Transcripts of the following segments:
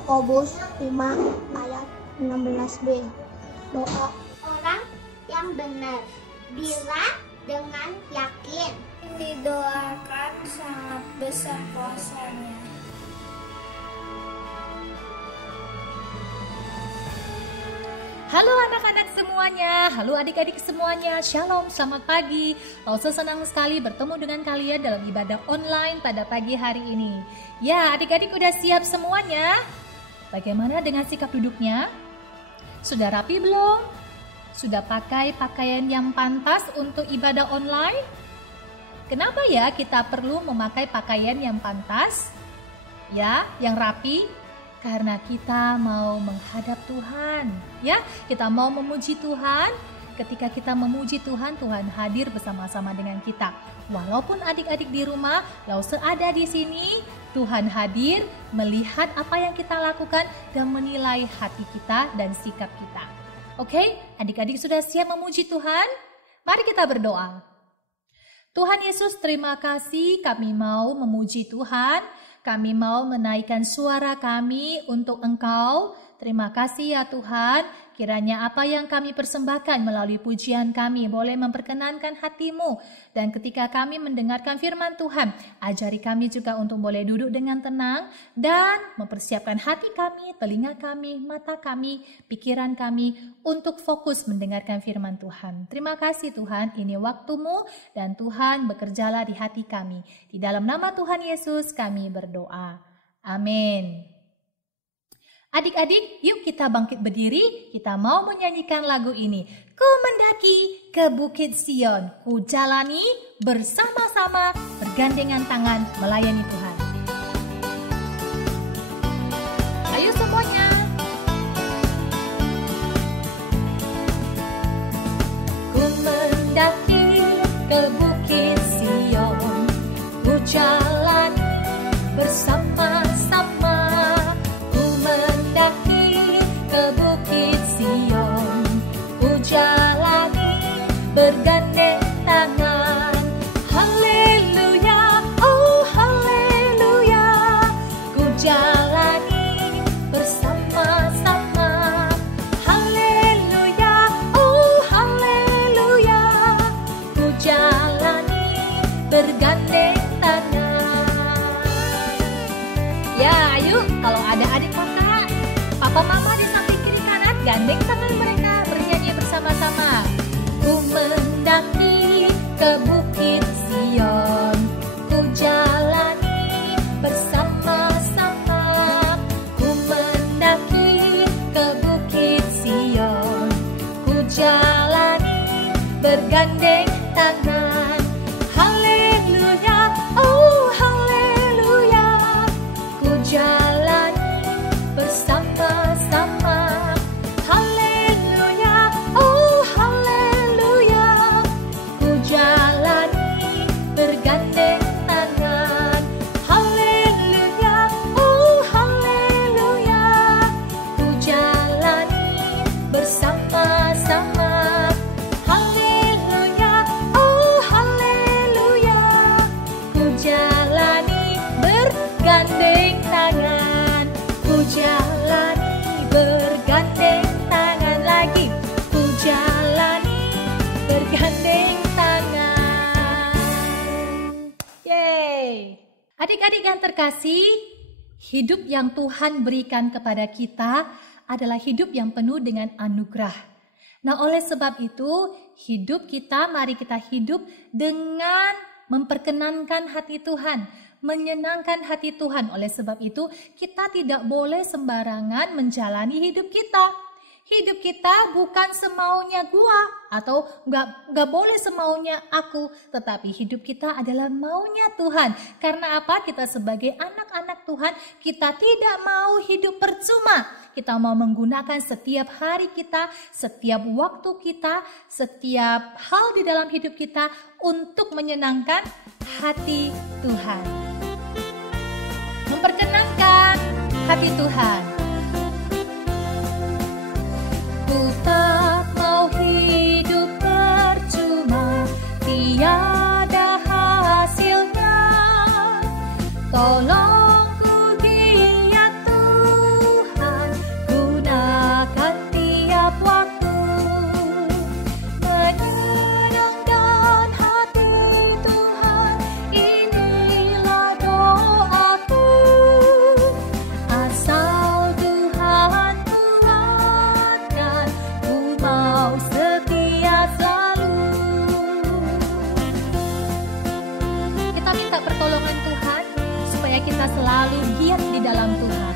Yakobus 5 ayat 16b. Doa. Orang yang benar bila dengan yakin didoakan sangat besar kuasanya. Halo anak-anak semuanya, halo adik-adik semuanya, shalom, selamat pagi. Lause senang sekali bertemu dengan kalian dalam ibadah online pada pagi hari ini. Ya, adik-adik udah siap semuanya? Bagaimana dengan sikap duduknya? Sudah rapi belum? Sudah pakai pakaian yang pantas untuk ibadah online? Kenapa ya kita perlu memakai pakaian yang pantas? Ya, yang rapi? Karena kita mau menghadap Tuhan, ya. Kita mau memuji Tuhan. Ketika kita memuji Tuhan, Tuhan hadir bersama-sama dengan kita. Walaupun adik-adik di rumah, Lause ada di sini, Tuhan hadir melihat apa yang kita lakukan dan menilai hati kita dan sikap kita. Oke, adik-adik sudah siap memuji Tuhan? Mari kita berdoa. Tuhan Yesus, terima kasih, kami mau memuji Tuhan. Kami mau menaikkan suara kami untuk Engkau. Terima kasih ya Tuhan. Kiranya apa yang kami persembahkan melalui pujian kami boleh memperkenankan hati-Mu. Dan ketika kami mendengarkan firman Tuhan, ajari kami juga untuk boleh duduk dengan tenang dan mempersiapkan hati kami, telinga kami, mata kami, pikiran kami untuk fokus mendengarkan firman Tuhan. Terima kasih Tuhan, ini waktu-Mu dan Tuhan bekerjalah di hati kami. Di dalam nama Tuhan Yesus kami berdoa. Amin. Adik-adik, yuk kita bangkit berdiri, kita mau menyanyikan lagu ini. Ku mendaki ke Bukit Sion, ku jalani bersama-sama bergandengan tangan melayani Tuhan. Ayo semuanya. Ku mendaki ke Bukit Sion, ku jalani bersama-sama. Ke Bukit Sion, ku jalani bergandeng tangan. Haleluya, oh haleluya, ku jalani bersama-sama. Haleluya, oh haleluya, ku jalani bergandeng tangan. Ya, ayo kalau ada adik kakak, papa mama di samping kiri kanan, gandeng tangan mereka, bernyanyi bersama-sama. Ku mendaki ke Bukit Sion, ku jalani bersama-sama. Ku mendaki ke Bukit Sion, ku jalani bergandeng tangan. Haleluya, oh haleluya, ku jalani bersama-sama. Haleluya, oh haleluya, ku jalani bergandeng tangan. Haleluya, oh haleluya, ku jalani bersama-sama. Haleluya, oh haleluya, ku jalani bergandeng tangan. Ku jalani bergandeng tangan lagi. Ku jalani bergandeng tangan. Yeay. Adik-adik yang terkasih, hidup yang Tuhan berikan kepada kita adalah hidup yang penuh dengan anugerah. Nah, oleh sebab itu, hidup kita, mari kita hidup dengan memperkenankan hati Tuhan, menyenangkan hati Tuhan. Oleh sebab itu, kita tidak boleh sembarangan menjalani hidup kita. Hidup kita bukan semaunya gua atau nggak boleh semaunya aku, tetapi hidup kita adalah maunya Tuhan. Karena apa? Kita sebagai anak-anak Tuhan, kita tidak mau hidup percuma. Kita mau menggunakan setiap hari kita, setiap waktu kita, setiap hal di dalam hidup kita untuk menyenangkan hati Tuhan. Memperkenankan hati Tuhan. Ku tak mau hidup percuma, tiada hasilnya. Tolong ku giat Tuhan. kita selalu giat di dalam Tuhan.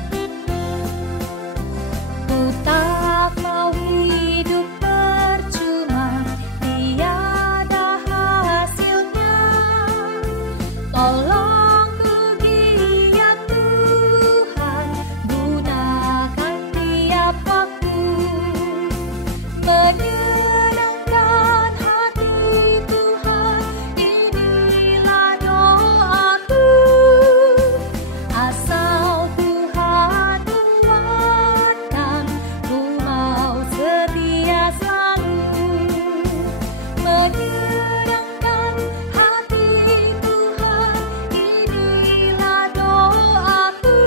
Ku tak mau hidup percuma, tiada hasilnya. Tolong ku giat Tuhan, gunakan tiap waktu, menyenangkan hati Tuhan, inilah doaku. Asal Tuhan kuatkan, ku mau setia selalu, menyenangkan hati Tuhan, inilah doaku.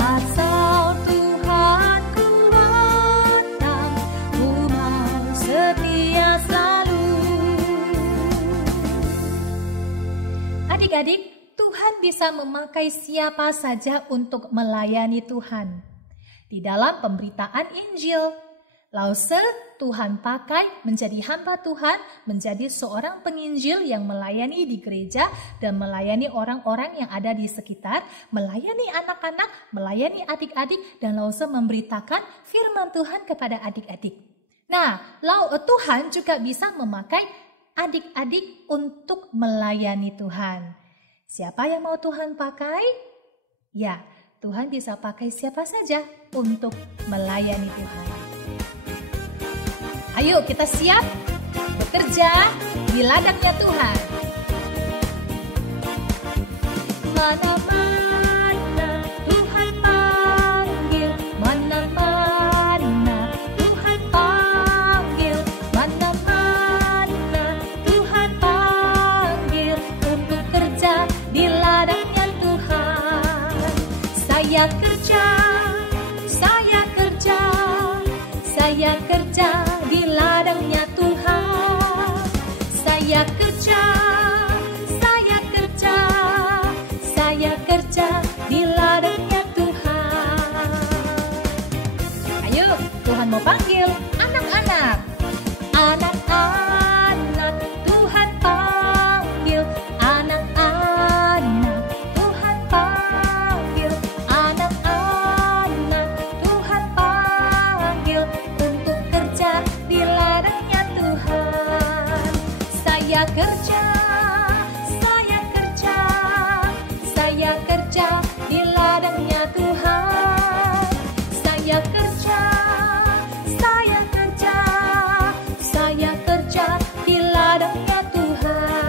Asal Tuhan kuatkan, ku mau setia selalu. Adik-adik, Tuhan bisa memakai siapa saja untuk melayani Tuhan. Di dalam pemberitaan Injil, Lause Tuhan pakai menjadi hamba Tuhan, menjadi seorang penginjil yang melayani di gereja dan melayani orang-orang yang ada di sekitar, melayani anak-anak, melayani adik-adik, dan Lause memberitakan firman Tuhan kepada adik-adik. Nah, Tuhan juga bisa memakai adik-adik untuk melayani Tuhan. Siapa yang mau Tuhan pakai? Ya, Tuhan bisa pakai siapa saja untuk melayani Tuhan. Ayo kita siap bekerja di ladangnya Tuhan. Mana-mana Tuhan panggil, mana-mana Tuhan panggil, mana-mana Tuhan panggil untuk kerja di ladangnya Tuhan. Saya kerja, saya kerja, saya kerja di ladangnya Tuhan. Saya kerja, saya kerja, saya kerja di ladangnya Tuhan. Ayo, Tuhan mau panggil anak-anak. Anak-anak Tuhan panggil, anak-anak Tuhan panggil, anak-anak Tuhan panggil untuk kerja di ladangnya Tuhan. Saya kerja, saya kerja, saya kerja di ladangnya Tuhan. Saya kerja, saya kerja, saya kerja di ladangnya Tuhan.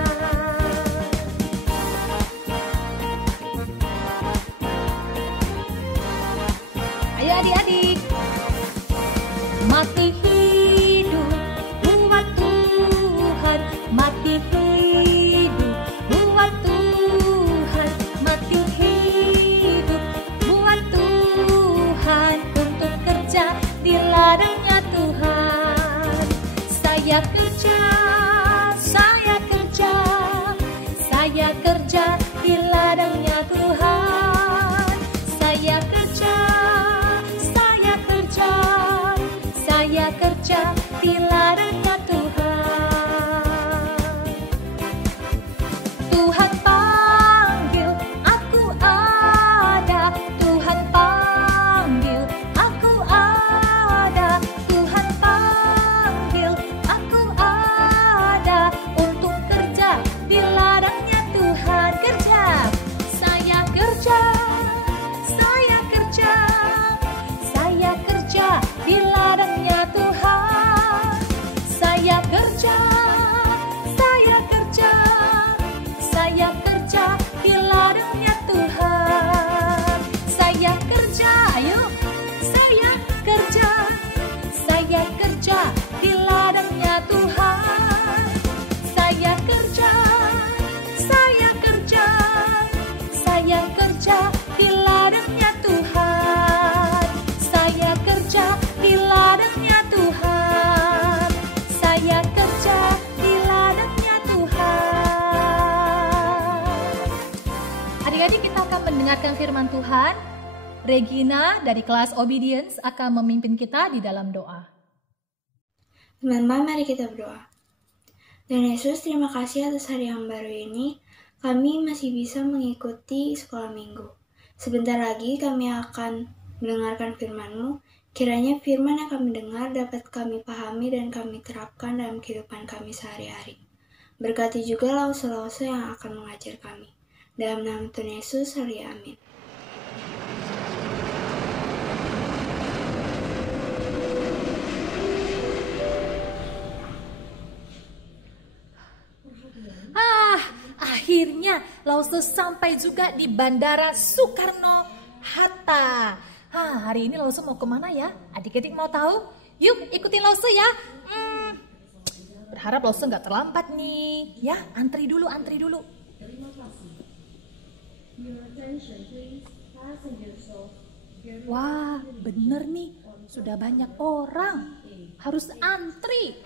Ayo adik-adik, mati hidup buat Tuhan, mati hidup buat Tuhan, mati hidup buat Tuhan untuk kerja di ladangnya Tuhan. Saya kerja, saya kerja, saya kerja di ladangnya Tuhan. Saya kerja, saya kerja, saya kerja di ladangnya Tuhan. Tuhan panggil, aku ada. Tuhan panggil, aku ada. Tuhan panggil, aku ada untuk kerja di ladangnya Tuhan. Kerja, saya kerja, saya kerja, saya kerja di ladangnya Tuhan. Saya kerja, saya kerja, saya kerja di ladangnya Tuhan. Saya kerja, ayo, saya kerja, saya kerja di ladangnya Tuhan. Saya kerja, saya kerja, saya kerja di ladangnya Tuhan. Saya kerja di ladangnya Tuhan. Saya kerja di ladangnya Tuhan. Adik-adik, kita akan mendengarkan firman Tuhan. Regina dari kelas Obedience akan memimpin kita di dalam doa. Teman-teman, mari kita berdoa. Dan Yesus, terima kasih atas hari yang baru ini. kami masih bisa mengikuti sekolah minggu. Sebentar lagi kami akan mendengarkan firman-Mu. Kiranya firman yang kami dengar dapat kami pahami dan kami terapkan dalam kehidupan kami sehari-hari. Berkati juga lause-lause yang akan mengajar kami. Dalam nama Tuhan Yesus, haleluya, amin. Akhirnya Lause sampai juga di Bandara Soekarno-Hatta. Hari ini Lause mau kemana ya? Adik-adik mau tahu? Yuk ikutin Lause ya. Berharap Lause nggak terlambat nih. Ya, antri dulu. Wah, bener nih. Sudah banyak orang. Harus antri.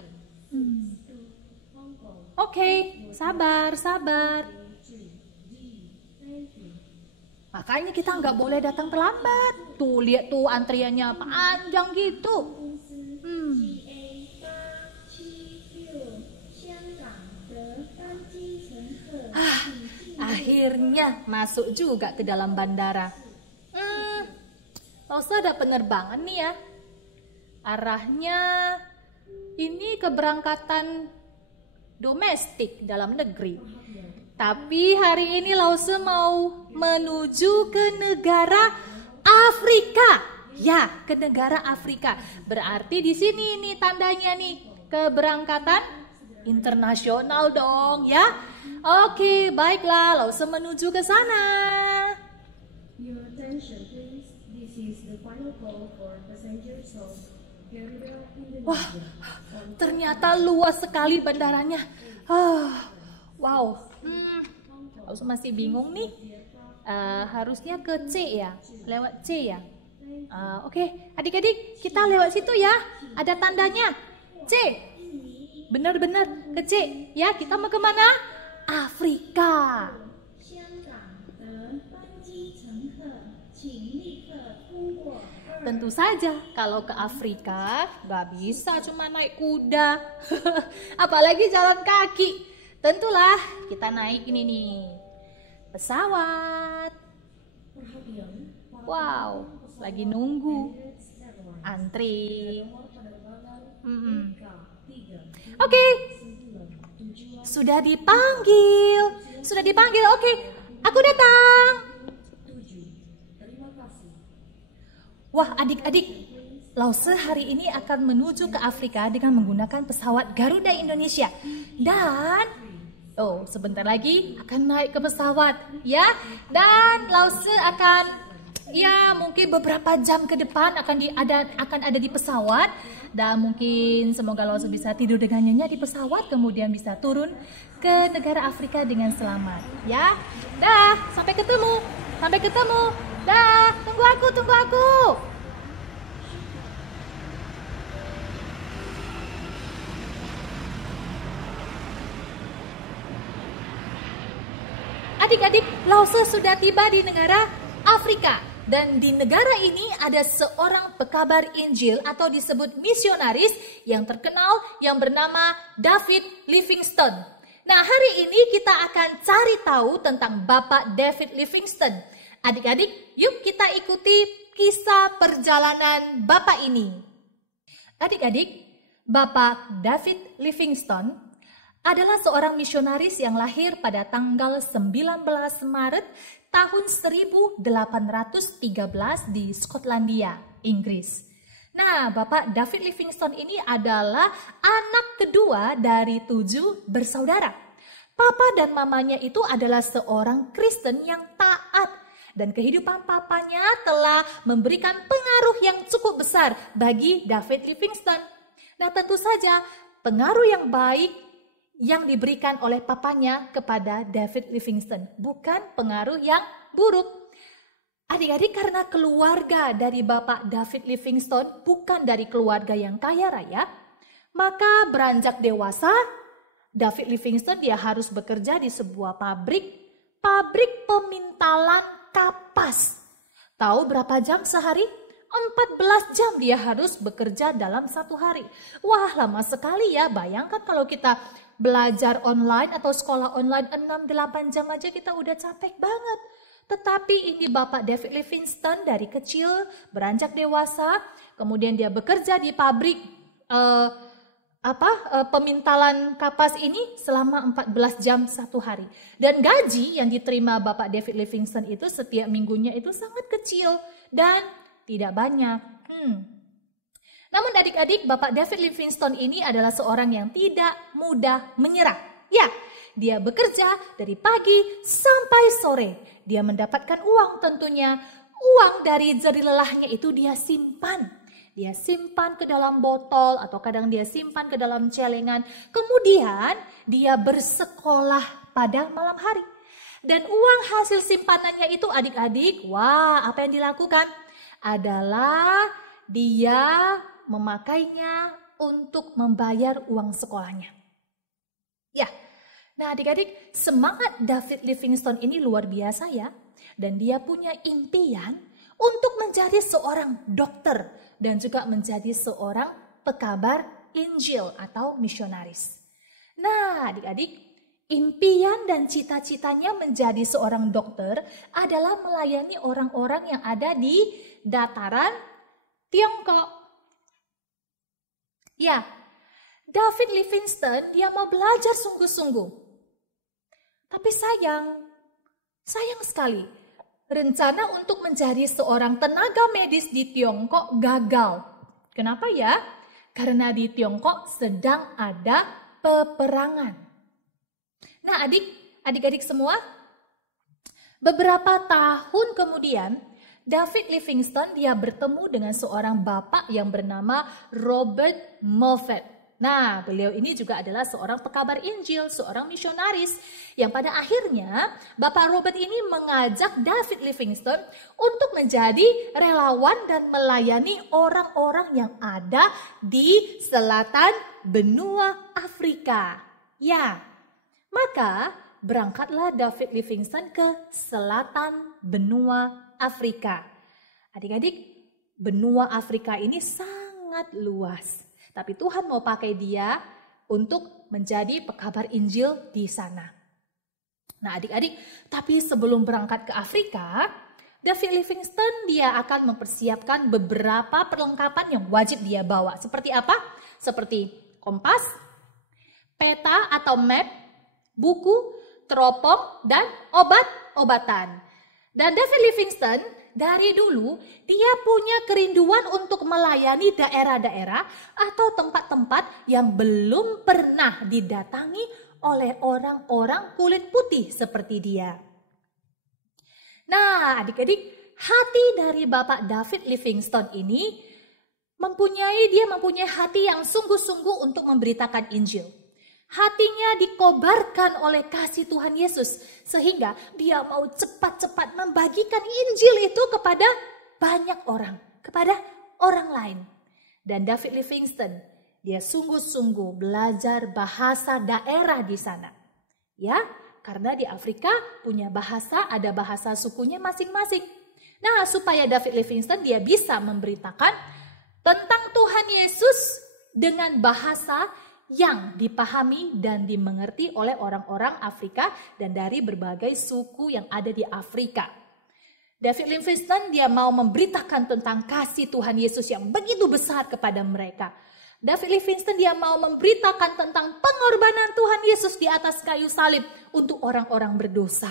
Oke, sabar. Makanya kita nggak boleh datang terlambat. Tuh, lihat tuh antriannya panjang gitu. Akhirnya masuk juga ke dalam bandara. Lause ada penerbangan nih ya. Arahnya ini keberangkatan domestik dalam negeri. Tapi hari ini Lause mau menuju ke negara Afrika. Ya, ke negara Afrika. Berarti di sini nih tandanya nih keberangkatan internasional dong ya. Oke, baiklah, Lause menuju ke sana. Wah, ternyata luas sekali bandaranya. Wow, Lause masih bingung nih. Harusnya ke C ya, lewat C ya. Oke, adik-adik kita lewat situ ya. Ada tandanya C. Benar-benar ke C. Ya, kita mau kemana? Afrika. Tentu saja kalau ke Afrika gak bisa cuma naik kuda. Apalagi jalan kaki. Tentulah kita naik ini nih, pesawat. Wow, lagi nunggu antri. Oke. Sudah dipanggil. Oke, aku datang. Wah, adik-adik, Lause hari ini akan menuju ke Afrika dengan menggunakan pesawat Garuda Indonesia. Dan sebentar lagi akan naik ke pesawat ya. Dan Lause akan mungkin beberapa jam ke depan akan ada di pesawat. Dan mungkin semoga Lause bisa tidur dengan nyenyak di pesawat, kemudian bisa turun ke negara Afrika dengan selamat ya. Dah, sampai ketemu. Dah, tunggu aku. Adik-adik, Lause sudah tiba di negara Afrika. Dan di negara ini ada seorang pekabar Injil atau disebut misionaris yang terkenal yang bernama David Livingstone. Nah, hari ini kita akan cari tahu tentang Bapak David Livingstone. Adik-adik, yuk kita ikuti kisah perjalanan Bapak ini. Adik-adik, Bapak David Livingstone adalah seorang misionaris yang lahir pada tanggal 19 Maret tahun 1813 di Skotlandia, Inggris. Nah, Bapak David Livingstone ini adalah anak kedua dari 7 bersaudara. Papa dan mamanya itu adalah seorang Kristen yang taat. Dan kehidupan papanya telah memberikan pengaruh yang cukup besar bagi David Livingstone. Nah, tentu saja pengaruh yang baik yang diberikan oleh papanya kepada David Livingstone, bukan pengaruh yang buruk. Adik-adik, karena keluarga dari Bapak David Livingstone bukan dari keluarga yang kaya raya, maka beranjak dewasa, David Livingstone dia harus bekerja di sebuah pabrik pemintalan kapas. Tahu berapa jam sehari? 14 jam dia harus bekerja dalam satu hari. Wah, lama sekali ya. Bayangkan kalau kita belajar online atau sekolah online 6-8 jam aja kita udah capek banget. Tetapi ini Bapak David Livingstone dari kecil beranjak dewasa, kemudian dia bekerja di pabrik pemintalan kapas ini selama 14 jam satu hari. Dan gaji yang diterima Bapak David Livingstone itu setiap minggunya itu sangat kecil dan tidak banyak. Namun adik-adik, Bapak David Livingstone ini adalah seorang yang tidak mudah menyerah. Ya, dia bekerja dari pagi sampai sore. Dia mendapatkan uang tentunya. Uang dari jerih lelahnya itu dia simpan. Dia simpan ke dalam botol atau kadang dia simpan ke dalam celengan. Kemudian dia bersekolah pada malam hari. Dan uang hasil simpanannya itu adik-adik, wah apa yang dilakukan? Adalah dia memakainya untuk membayar uang sekolahnya. Ya, nah adik-adik, semangat David Livingstone ini luar biasa ya. Dan dia punya impian untuk menjadi seorang dokter dan juga menjadi seorang pekabar Injil atau misionaris. Nah adik-adik, impian dan cita-citanya menjadi seorang dokter adalah melayani orang-orang yang ada di dataran Tiongkok. Ya, David Livingstone dia mau belajar sungguh-sungguh. Tapi sayang sekali, rencana untuk menjadi seorang tenaga medis di Tiongkok gagal. Kenapa ya? Karena di Tiongkok sedang ada peperangan. Nah adik-adik semua, beberapa tahun kemudian David Livingstone dia bertemu dengan seorang bapak yang bernama Robert Moffat. Nah, beliau ini juga adalah seorang pekabar Injil, seorang misionaris yang pada akhirnya Bapak Robert ini mengajak David Livingstone untuk menjadi relawan dan melayani orang-orang yang ada di selatan benua Afrika. Ya, maka berangkatlah David Livingstone ke selatan benua Afrika. Adik-adik, benua Afrika ini sangat luas. Tapi Tuhan mau pakai dia untuk menjadi pekabar Injil di sana. Nah adik-adik, tapi sebelum berangkat ke Afrika, David Livingstone dia akan mempersiapkan beberapa perlengkapan yang wajib dia bawa. Seperti apa? Seperti kompas, peta atau map, buku, teropong, dan obat-obatan. Dan David Livingstone dari dulu dia punya kerinduan untuk melayani daerah-daerah atau tempat-tempat yang belum pernah didatangi oleh orang-orang kulit putih seperti dia. Nah adik-adik, hati dari Bapak David Livingstone ini mempunyai hati yang sungguh-sungguh untuk memberitakan Injil. Hatinya dikobarkan oleh kasih Tuhan Yesus sehingga dia mau cepat-cepat membagikan Injil itu kepada banyak orang, kepada orang lain. Dan David Livingstone dia sungguh-sungguh belajar bahasa daerah di sana. Ya, karena di Afrika punya bahasa, ada bahasa sukunya masing-masing. Nah, supaya David Livingstone dia bisa memberitakan tentang Tuhan Yesus dengan bahasa yang dipahami dan dimengerti oleh orang-orang Afrika dan dari berbagai suku yang ada di Afrika. David Livingstone dia mau memberitakan tentang kasih Tuhan Yesus yang begitu besar kepada mereka. David Livingstone dia mau memberitakan tentang pengorbanan Tuhan Yesus di atas kayu salib untuk orang-orang berdosa.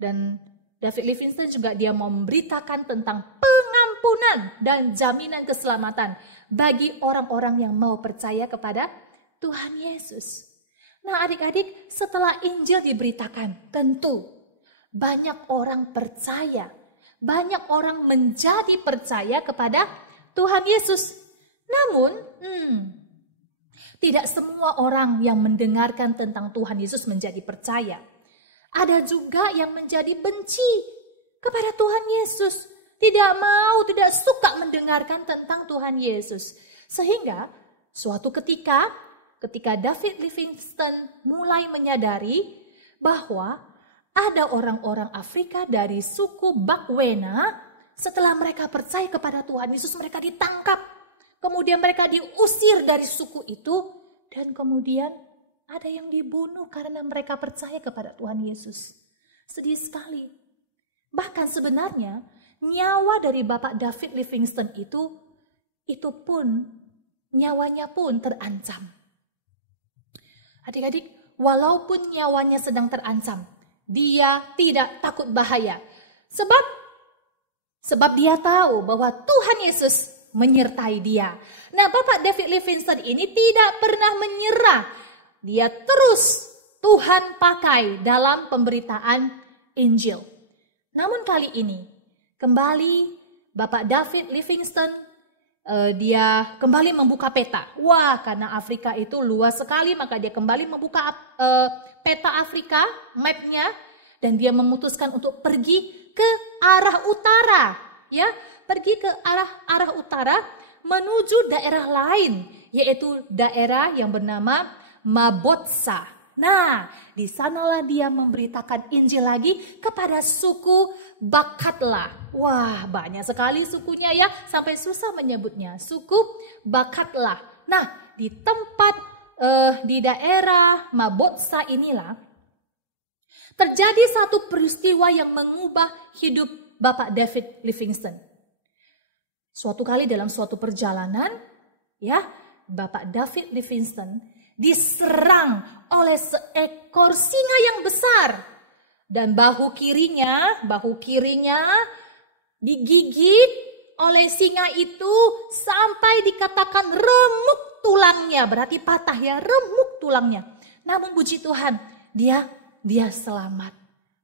Dan David Livingstone juga dia mau memberitakan tentang pengampunan dan jaminan keselamatan bagi orang-orang yang mau percaya kepada Tuhan Yesus. Nah adik-adik, setelah Injil diberitakan, tentu banyak orang percaya. Banyak orang menjadi percaya kepada Tuhan Yesus. Namun, tidak semua orang yang mendengarkan tentang Tuhan Yesus menjadi percaya. Ada juga yang menjadi benci kepada Tuhan Yesus. Tidak suka mendengarkan tentang Tuhan Yesus. Sehingga suatu ketika David Livingstone mulai menyadari bahwa ada orang-orang Afrika dari suku Bakwena, setelah mereka percaya kepada Tuhan Yesus, mereka ditangkap. Kemudian mereka diusir dari suku itu dan kemudian ada yang dibunuh karena mereka percaya kepada Tuhan Yesus. Sedih sekali. Bahkan sebenarnya nyawa dari Bapak David Livingstone itu pun nyawanya pun terancam. Adik-adik, walaupun nyawanya sedang terancam, dia tidak takut bahaya. Sebab dia tahu bahwa Tuhan Yesus menyertai dia. Nah, Bapak David Livingstone ini tidak pernah menyerah. Dia terus Tuhan pakai dalam pemberitaan Injil. Namun kali ini, kembali Bapak David Livingstone, dia kembali membuka peta. Wah, karena Afrika itu luas sekali, maka dia kembali membuka peta Afrika, mapnya, dan dia memutuskan untuk pergi ke arah utara, ya, pergi ke arah utara menuju daerah lain, yaitu daerah yang bernama Mabotsa. Nah, di sanalah dia memberitakan Injil lagi kepada suku Bakatla. Wah, banyak sekali sukunya ya, sampai susah menyebutnya. Suku Bakatla. Nah, di tempat di daerah Mabotsa inilah terjadi satu peristiwa yang mengubah hidup Bapak David Livingstone. Suatu kali dalam suatu perjalanan, ya, Bapak David Livingstone diserang oleh seekor singa yang besar. Dan bahu kirinya digigit oleh singa itu sampai dikatakan remuk tulangnya. Berarti patah ya, remuk tulangnya. Namun puji Tuhan, dia selamat.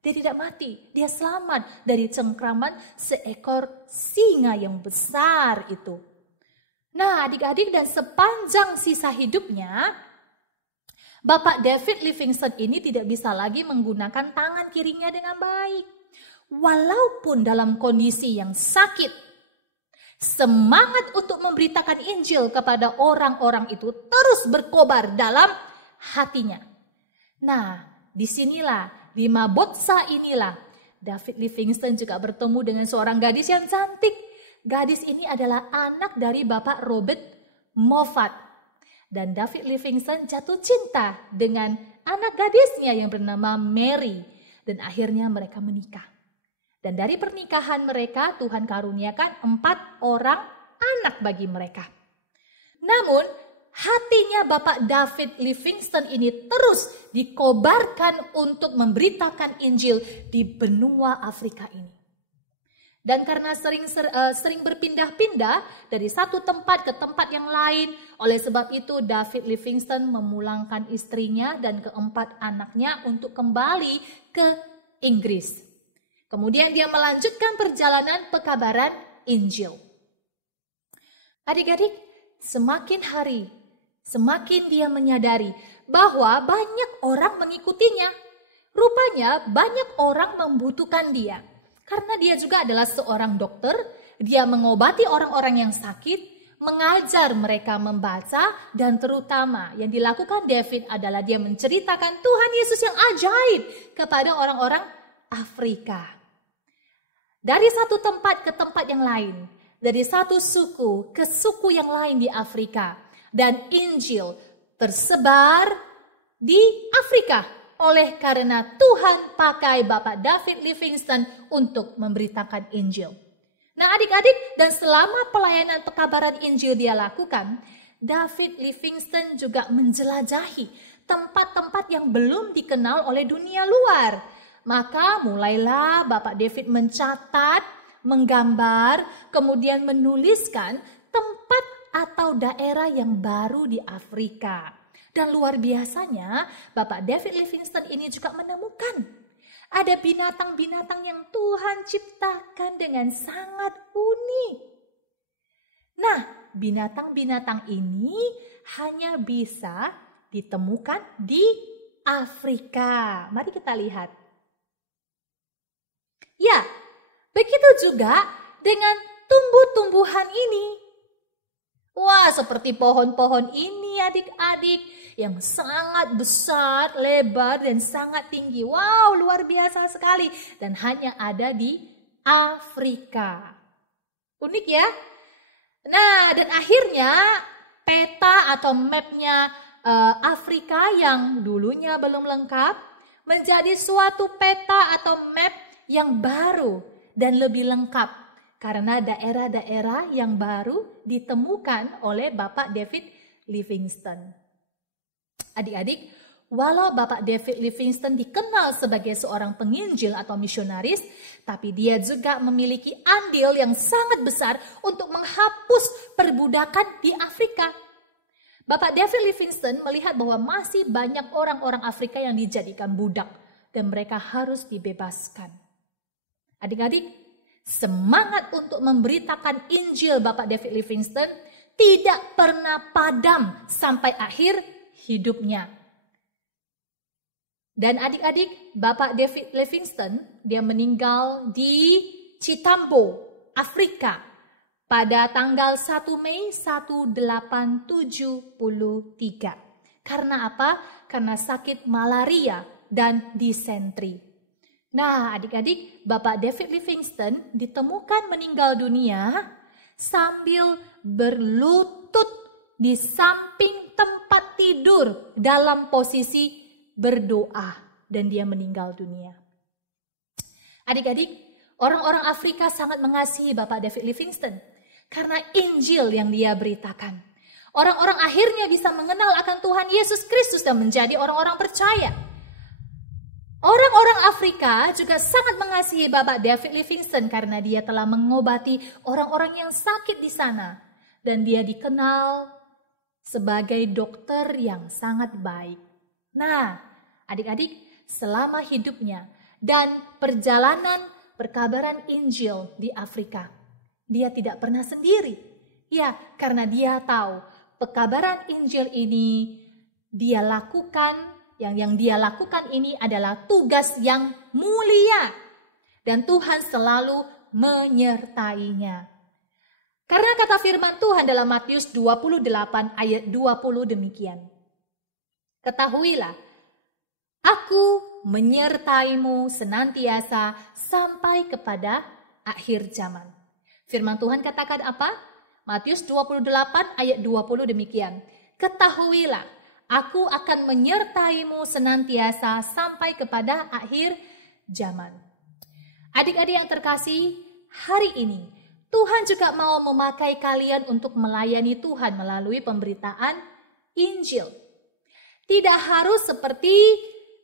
Dia tidak mati, dia selamat dari cengkraman seekor singa yang besar itu. Nah, adik-adik, dan sepanjang sisa hidupnya, Bapak David Livingstone ini tidak bisa lagi menggunakan tangan kirinya dengan baik. Walaupun dalam kondisi yang sakit, semangat untuk memberitakan Injil kepada orang-orang itu terus berkobar dalam hatinya. Nah, disinilah, di Mabotsa inilah, David Livingstone juga bertemu dengan seorang gadis yang cantik. Gadis ini adalah anak dari Bapak Robert Moffat. Dan David Livingstone jatuh cinta dengan anak gadisnya yang bernama Mary. Dan akhirnya mereka menikah. Dan dari pernikahan mereka, Tuhan karuniakan 4 orang anak bagi mereka. Namun, hatinya Bapak David Livingstone ini terus dikobarkan untuk memberitakan Injil di benua Afrika ini. Dan karena sering berpindah-pindah dari satu tempat ke tempat yang lain, oleh sebab itu David Livingstone memulangkan istrinya dan keempat anaknya untuk kembali ke Inggris. Kemudian dia melanjutkan perjalanan pekabaran Injil. Adik-adik, semakin hari, semakin dia menyadari bahwa banyak orang mengikutinya. Rupanya banyak orang membutuhkan dia. Karena dia juga adalah seorang dokter, dia mengobati orang-orang yang sakit, mengajar mereka membaca, dan terutama yang dilakukan David adalah dia menceritakan Tuhan Yesus yang ajaib kepada orang-orang Afrika. Dari satu tempat ke tempat yang lain, dari satu suku ke suku yang lain di Afrika, dan Injil tersebar di Afrika. Oleh karena Tuhan pakai Bapak David Livingstone untuk memberitakan Injil. Nah, adik-adik, dan selama pelayanan pekabaran Injil dia lakukan, David Livingstone juga menjelajahi tempat-tempat yang belum dikenal oleh dunia luar. Maka mulailah Bapak David mencatat, menggambar, kemudian menuliskan tempat atau daerah yang baru di Afrika. Dan luar biasanya, Bapak David Livingstone ini juga menemukan ada binatang-binatang yang Tuhan ciptakan dengan sangat unik. Nah, binatang-binatang ini hanya bisa ditemukan di Afrika. Mari kita lihat. Ya, begitu juga dengan tumbuh-tumbuhan ini. Wah, seperti pohon-pohon ini adik-adik, yang sangat besar, lebar, dan sangat tinggi. Wow, luar biasa sekali. Dan hanya ada di Afrika. Unik ya? Nah, dan akhirnya peta atau mapnya Afrika yang dulunya belum lengkap menjadi suatu peta atau map yang baru dan lebih lengkap karena daerah-daerah yang baru ditemukan oleh Bapak David Livingstone. Adik-adik, walau Bapak David Livingstone dikenal sebagai seorang penginjil atau misionaris, tapi dia juga memiliki andil yang sangat besar untuk menghapus perbudakan di Afrika. Bapak David Livingstone melihat bahwa masih banyak orang-orang Afrika yang dijadikan budak dan mereka harus dibebaskan. Adik-adik, semangat untuk memberitakan Injil Bapak David Livingstone tidak pernah padam sampai akhir hidupnya. Dan adik-adik, Bapak David Livingstone, dia meninggal di Chitambo, Afrika pada tanggal 1 Mei 1873. Karena apa? Karena sakit malaria dan disentri. Nah, adik-adik, Bapak David Livingstone ditemukan meninggal dunia sambil berlutut di samping tempat tidur dalam posisi berdoa, dan dia meninggal dunia. Adik-adik, orang-orang Afrika sangat mengasihi Bapak David Livingstone karena Injil yang dia beritakan. Orang-orang akhirnya bisa mengenal akan Tuhan Yesus Kristus dan menjadi orang-orang percaya. Orang-orang Afrika juga sangat mengasihi Bapak David Livingstone karena dia telah mengobati orang-orang yang sakit di sana. Dan dia dikenal sebagai dokter yang sangat baik. Nah, adik-adik, selama hidupnya dan perjalanan perkabaran Injil di Afrika, dia tidak pernah sendiri. Ya, karena dia tahu pekabaran Injil ini dia lakukan, yang dia lakukan ini adalah tugas yang mulia. Dan Tuhan selalu menyertainya. Karena kata firman Tuhan dalam Matius 28 ayat 20 demikian. Ketahuilah, aku menyertaimu senantiasa sampai kepada akhir zaman. Firman Tuhan katakan apa? Matius 28 ayat 20 demikian. Ketahuilah, aku akan menyertaimu senantiasa sampai kepada akhir zaman. Adik-adik yang terkasih, hari ini Tuhan juga mau memakai kalian untuk melayani Tuhan melalui pemberitaan Injil. Tidak harus seperti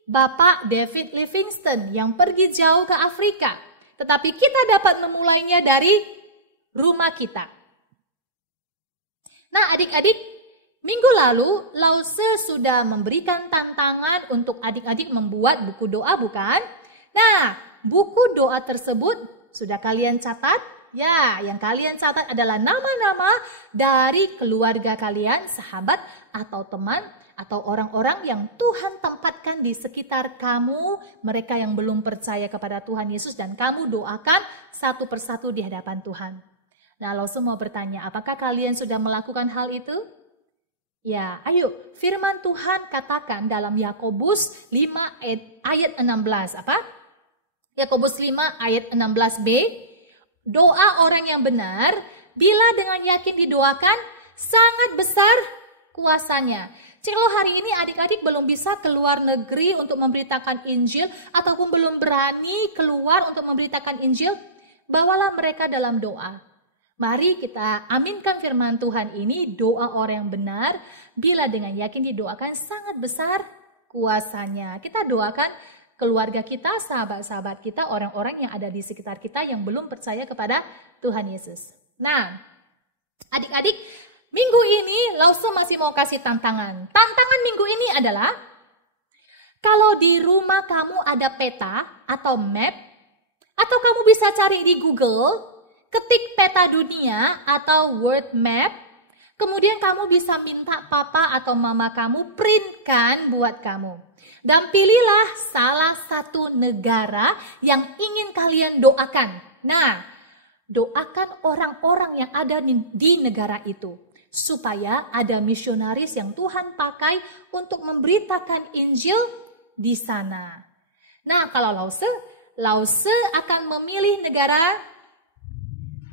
Bapak David Livingstone yang pergi jauh ke Afrika, tetapi kita dapat memulainya dari rumah kita. Nah, adik-adik, minggu lalu Lause sudah memberikan tantangan untuk adik-adik membuat buku doa, bukan? Nah, buku doa tersebut sudah kalian catat? Ya, yang kalian catat adalah nama-nama dari keluarga kalian, sahabat atau teman, atau orang-orang yang Tuhan tempatkan di sekitar kamu, mereka yang belum percaya kepada Tuhan Yesus, dan kamu doakan satu persatu di hadapan Tuhan. Nah, Lause mau bertanya, apakah kalian sudah melakukan hal itu? Ya, ayo, firman Tuhan katakan dalam Yakobus 5 ayat 16, apa? Yakobus 5 ayat 16b, doa orang yang benar, bila dengan yakin didoakan, sangat besar kuasanya. Kalau hari ini adik-adik belum bisa keluar negeri untuk memberitakan Injil, ataupun belum berani keluar untuk memberitakan Injil, bawalah mereka dalam doa. Mari kita aminkan firman Tuhan ini, doa orang yang benar, bila dengan yakin didoakan sangat besar kuasanya. Kita doakan keluarga kita, sahabat-sahabat kita, orang-orang yang ada di sekitar kita yang belum percaya kepada Tuhan Yesus. Nah, adik-adik, minggu ini Lause masih mau kasih tantangan. Tantangan minggu ini adalah, kalau di rumah kamu ada peta atau map, atau kamu bisa cari di Google, ketik peta dunia atau world map, kemudian kamu bisa minta papa atau mama kamu printkan buat kamu. Dan pilihlah salah satu negara yang ingin kalian doakan. Nah, doakan orang-orang yang ada di negara itu, supaya ada misionaris yang Tuhan pakai untuk memberitakan Injil di sana. Nah, kalau Lause akan memilih negara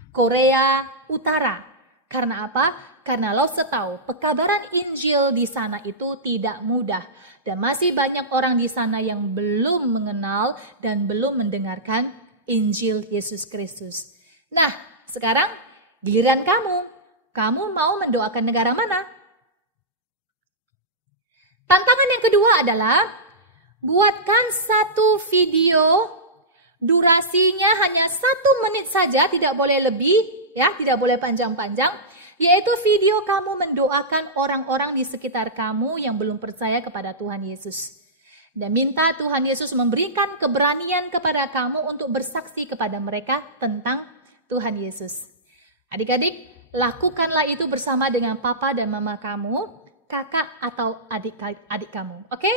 Korea Utara. Karena apa? Karena Lause tahu pekabaran Injil di sana itu tidak mudah. Dan masih banyak orang di sana yang belum mengenal dan belum mendengarkan Injil Yesus Kristus. Nah, sekarang giliran kamu. Kamu mau mendoakan negara mana? Tantangan yang kedua adalah buatkan satu video, durasinya hanya 1 menit saja, tidak boleh lebih, ya, tidak boleh panjang-panjang. Yaitu video kamu mendoakan orang-orang di sekitar kamu yang belum percaya kepada Tuhan Yesus. Dan minta Tuhan Yesus memberikan keberanian kepada kamu untuk bersaksi kepada mereka tentang Tuhan Yesus. Adik-adik, lakukanlah itu bersama dengan papa dan mama kamu, kakak atau adik kamu. Oke?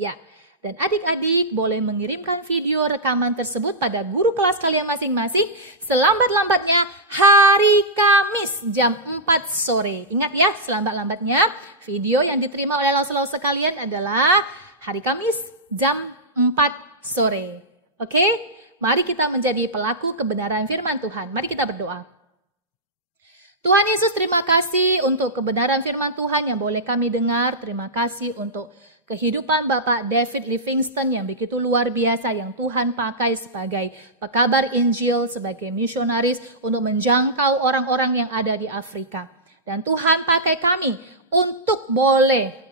Ya. Dan adik-adik boleh mengirimkan video rekaman tersebut pada guru kelas kalian masing-masing selambat-lambatnya hari Kamis jam 4 sore. Ingat ya, selambat-lambatnya video yang diterima oleh lause-lause kalian adalah hari Kamis jam 4 sore. Oke? Mari kita menjadi pelaku kebenaran firman Tuhan. Mari kita berdoa. Tuhan Yesus, terima kasih untuk kebenaran firman Tuhan yang boleh kami dengar. Terima kasih untuk kehidupan Bapak David Livingstone yang begitu luar biasa yang Tuhan pakai sebagai pekabar Injil, sebagai misionaris untuk menjangkau orang-orang yang ada di Afrika. Dan Tuhan pakai kami untuk boleh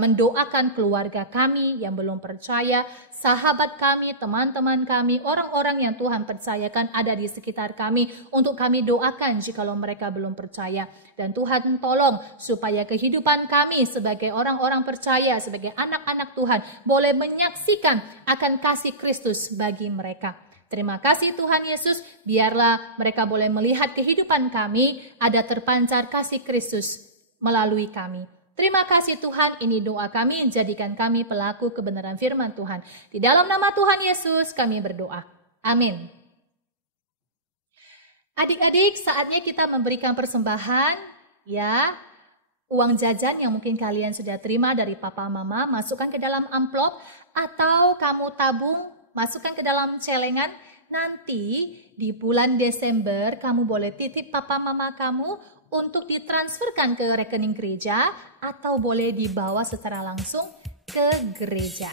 mendoakan keluarga kami yang belum percaya, sahabat kami, teman-teman kami, orang-orang yang Tuhan percayakan ada di sekitar kami untuk kami doakan jikalau mereka belum percaya. Dan Tuhan tolong supaya kehidupan kami sebagai orang-orang percaya, sebagai anak-anak Tuhan boleh menyaksikan akan kasih Kristus bagi mereka. Terima kasih Tuhan Yesus, biarlah mereka boleh melihat kehidupan kami ada terpancar kasih Kristus melalui kami. Terima kasih Tuhan, ini doa kami, jadikan kami pelaku kebenaran firman Tuhan. Di dalam nama Tuhan Yesus kami berdoa. Amin. Adik-adik, saatnya kita memberikan persembahan, ya. Uang jajan yang mungkin kalian sudah terima dari papa mama, masukkan ke dalam amplop atau kamu tabung, masukkan ke dalam celengan. Nanti di bulan Desember kamu boleh titip papa mama kamu untuk ditransferkan ke rekening gereja atau boleh dibawa secara langsung ke gereja.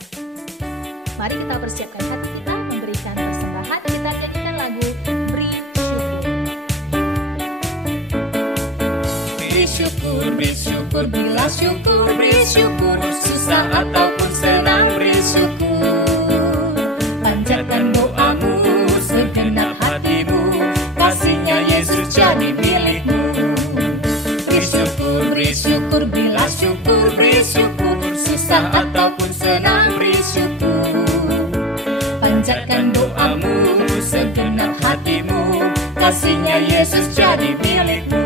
Mari kita persiapkan hati kita memberikan persembahan. Kita nyanyikan lagu Beri Syukur. Beri syukur, beri syukur, bila syukur, beri syukur, susah ataupun senang beri syukur. Panjatkan doamu, segenap hatimu, kasihnya Yesus jadi milikmu. Beri syukur, bila syukur, beri syukur, susah ataupun senang beri syukur. Panjatkan doamu, segenap hatimu, kasihnya Yesus jadi milikmu.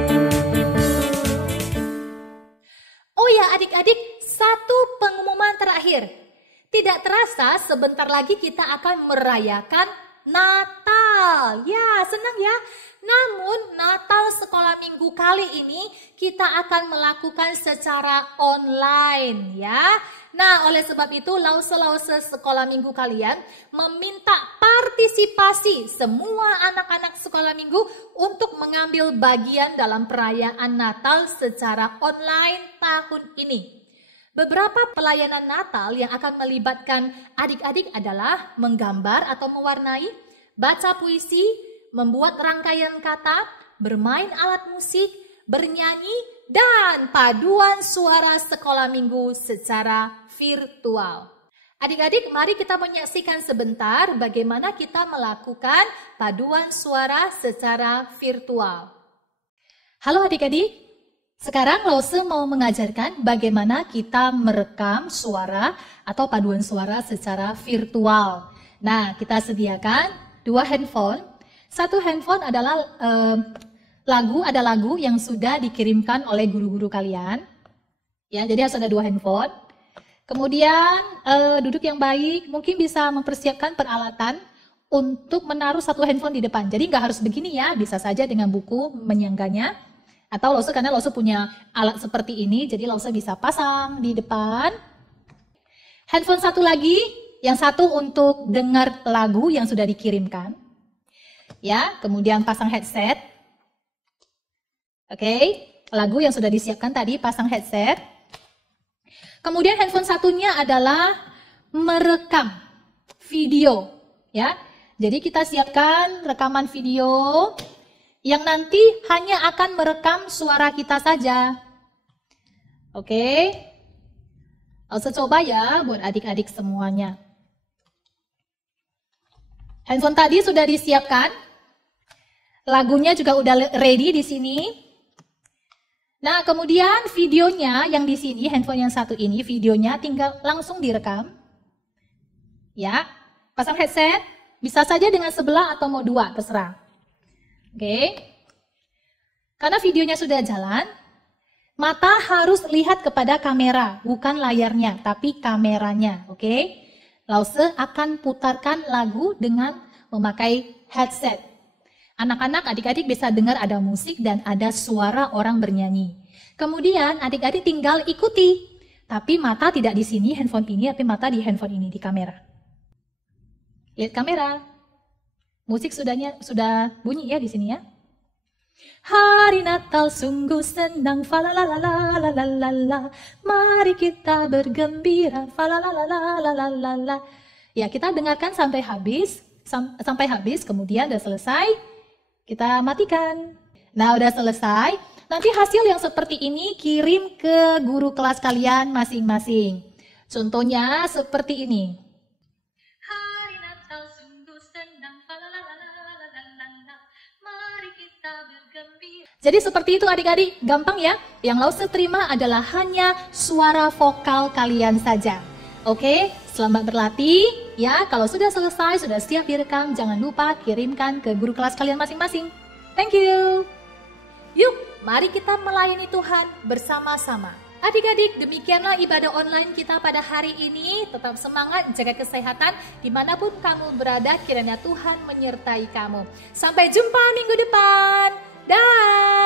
Oh ya adik-adik, satu pengumuman terakhir. Tidak terasa sebentar lagi kita akan merayakan Natal. Ya, senang ya. Namun Natal sekolah minggu kali ini kita akan melakukan secara online ya. Nah, oleh sebab itu lause-lause sekolah minggu kalian meminta partisipasi semua anak-anak sekolah minggu untuk mengambil bagian dalam perayaan Natal secara online tahun ini. Beberapa pelayanan Natal yang akan melibatkan adik-adik adalah menggambar atau mewarnai, baca puisi, membuat rangkaian kata, bermain alat musik, bernyanyi, dan paduan suara sekolah minggu secara virtual. Adik-adik, mari kita menyaksikan sebentar bagaimana kita melakukan paduan suara secara virtual. Halo adik-adik, sekarang Lause mau mengajarkan bagaimana kita merekam suara atau paduan suara secara virtual. Nah, kita sediakan 2 handphone. Satu handphone adalah ada lagu yang sudah dikirimkan oleh guru-guru kalian. Ya, jadi harus ada 2 handphone. Kemudian duduk yang baik, mungkin bisa mempersiapkan peralatan untuk menaruh 1 handphone di depan. Jadi nggak harus begini ya, bisa saja dengan buku menyangganya. Atau Lause, karena Lause punya alat seperti ini, jadi Lause bisa pasang di depan. Handphone satu lagi, yang satu untuk dengar lagu yang sudah dikirimkan. Ya, kemudian pasang headset. Oke. lagu yang sudah disiapkan tadi, pasang headset. Kemudian handphone satunya adalah merekam video, ya. Jadi kita siapkan rekaman video yang nanti hanya akan merekam suara kita saja. Oke. Langsung coba ya buat adik-adik semuanya. Handphone tadi sudah disiapkan. Lagunya juga udah ready di sini. Nah, kemudian videonya yang di sini, handphone yang satu ini, videonya tinggal langsung direkam. Ya, pasang headset, bisa saja dengan sebelah atau mau dua, terserah. Oke. Karena videonya sudah jalan, mata harus lihat kepada kamera, bukan layarnya, tapi kameranya. Oke. Lause akan putarkan lagu dengan memakai headset. Anak-anak, adik-adik bisa dengar ada musik dan ada suara orang bernyanyi. Kemudian adik-adik tinggal ikuti. Tapi mata tidak di sini handphone ini, tapi mata di handphone ini, di kamera. Lihat kamera. Musik sudah bunyi ya di sini ya. Hari Natal sungguh senang, falalalalalalalala. Mari kita bergembira, falalalalalalalala. Ya, kita dengarkan sampai habis, kemudian udah selesai. Kita matikan. Nah, udah selesai. Nanti hasil yang seperti ini kirim ke guru kelas kalian masing-masing. Contohnya seperti ini. Hari Natal sungguh senang, mari kita bergembira. Jadi seperti itu adik-adik, gampang ya. Yang Lause terima adalah hanya suara vokal kalian saja. Oke, selamat berlatih ya. Kalau sudah selesai, sudah siap direkam, jangan lupa kirimkan ke guru kelas kalian masing-masing. Thank you. Yuk, mari kita melayani Tuhan bersama-sama. Adik-adik, demikianlah ibadah online kita pada hari ini. Tetap semangat, jaga kesehatan, dimanapun kamu berada, kiranya Tuhan menyertai kamu. Sampai jumpa minggu depan. Dah.